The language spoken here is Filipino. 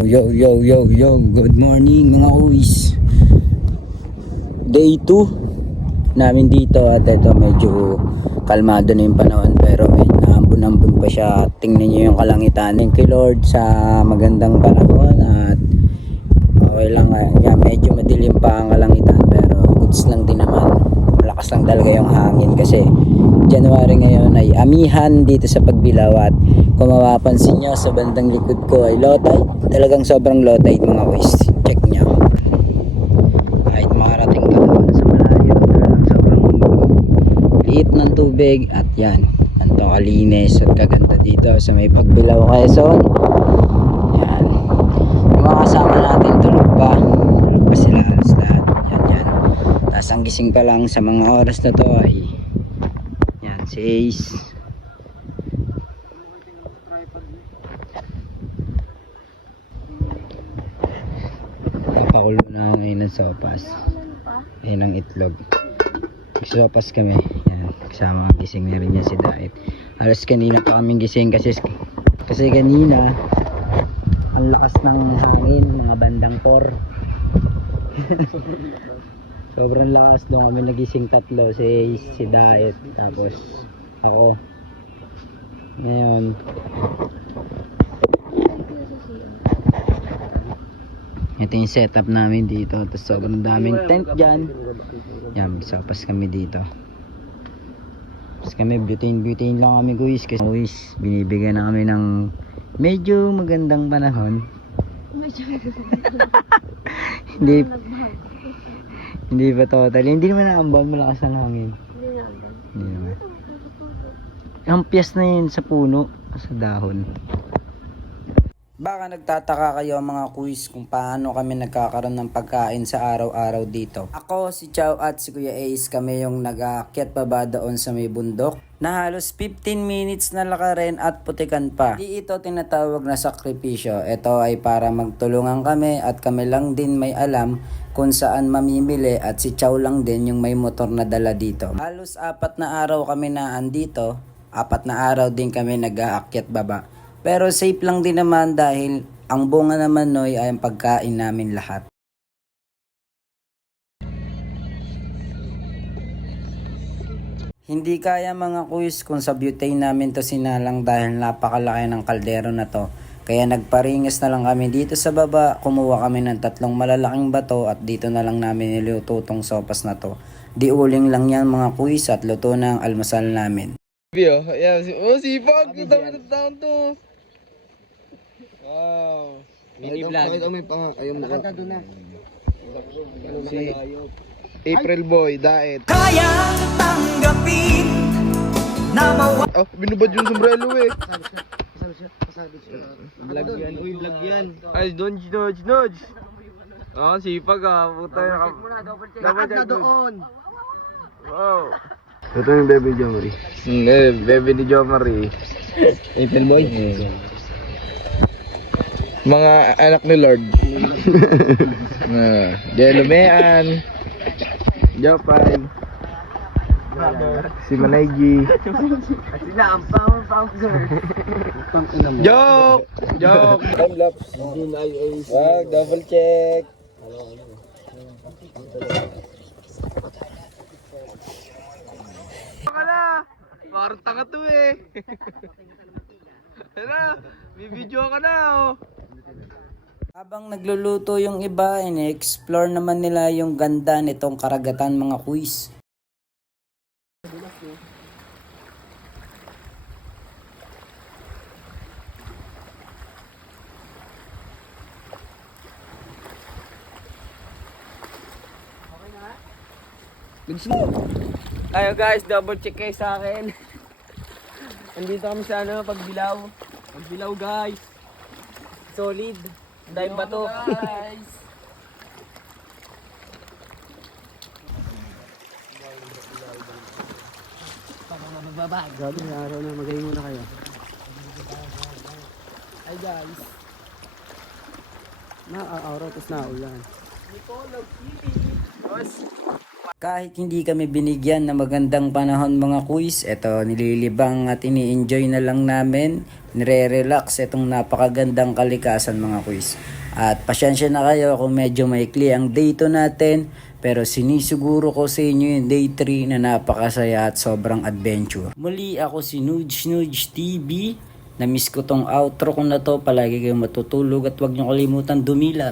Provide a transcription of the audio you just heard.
Yo, yo, yo, yo. Good morning mga uwis. Day 2 namin dito at ito medyo kalmado na yung panahon pero medyo naambun-ambun pa siya. Tingnan nyo yung kalangitan. Thank you Lord sa magandang panahon at okay lang. Yan, medyo madilim pa ang kalangitan pero goods lang din naman. Malakas lang talaga yung hangin kasi January ngayon ay amihan dito sa Pagbilao at kung mapapansin nyo sa bandang likod ko ay low tide. Talagang sobrang low tide mga boys. Check nyo. Kahit makarating ka doon sa malayo, talagang sobrang liit ng tubig at yan. Ganito kalinis at kaganda dito sa may Pagbilao Quezon. Yan. Yung mga kasama natin tulog pa. Tulog pa sila halos lahat. Yan yan. Tapos ang gising pa lang sa mga oras na to ay yan si Ace. Pakulo na ngayon ng sopas. Ayan ang itlog. Sopas kami. Yan. Kasama ang gising na rin yan si Daet. Halos kanina pa kaming gising kasi kanina ang lakas ng hangin mga bandang 4. Sobrang lakas doon kami nagising tatlo. Si Daet tapos ako. Ngayon ito yung setup namin dito. Tapos sobrang daming tent dyan. Yan, sopas kami dito. Tapos kami butane lang kami guys. Kasi guys, binibigyan na kami ng medyo magandang panahon. Hindi hindi pa total. Hindi naman naambon, malakas ng hangin. Hindi naman. Ang piyas na yun sa puno, sa dahon. Baka nagtataka kayo mga quiz kung paano kami nagkakaroon ng pagkain sa araw-araw dito. Ako, si Chow at si Kuya Ace kami yung nag-aakyat baba doon sa may bundok na halos 15 minutes na lakarin at putikan pa. Di ito tinatawag na sakripisyo. Ito ay para magtulungan kami at kami lang din may alam kung saan mamimili at si Chow lang din yung may motor na dala dito. Halos 4 na araw kami na andito, 4 na araw din kami nag-aakyat baba. Pero safe lang din naman dahil ang bunga naman noy ay ang pagkain namin lahat. Hindi kaya mga kuys kung sa butane namin to sinalang dahil napakalaki ng kaldero na to. Kaya nagparingas na lang kami dito sa baba, kumuha kami ng 3 malalaking bato at dito na lang namin niluto tong sopas na to. Di uling lang yan mga kuys at luto na ang almusal namin. Yeah, sipag! Dami ng taon to! Wow! Mini vlog. Bakit may pang... Ayaw mo ka. Doon na. Si April Boy, Daet. Kayang tanggapin na mawa... Oh, binubad yung sombrero eh. Pasado siya. Vlog yan, uy, vlog yan. Ay, Dodge. Oh, sipag ah. Puta yun. Dapat na doon. Wow. Ito yung baby Jo Marie. Baby ni Jo Marie. April Boy. Mga anak ni Lord. Jello Mean. Jopan. Si Manayji. Sila ang pang-girl. Joke! Time lapse. Wag, double check. Kala, parang tanga to eh. Hala, may video ka na oh. Habang nagluluto yung iba, ine-explore naman nila yung ganda nitong karagatan mga quiz. Ayo guys, double check kayo sa akin. Andito kami sa Pagbilao guys. Solid. Dahil ba to? Guys. Grabe na araw na, magaling muna kayo. Ay guys. Na-araw tapos na ulan. Boss, Kahit hindi kami binigyan ng magandang panahon mga kuys, eto nililibang at ini-enjoy na lang namin, nire-relax itong napakagandang kalikasan mga kuys. At pasyensya na kayo kung medyo maikli ang day 2 natin, pero sinisiguro ko sa inyo yung day 3 na napakasaya at sobrang adventure. Muli ako si Nudge TV, na-miss ko tong outro ko na to, palagi kayong matutulog at huwag nyo kalimutan dumila.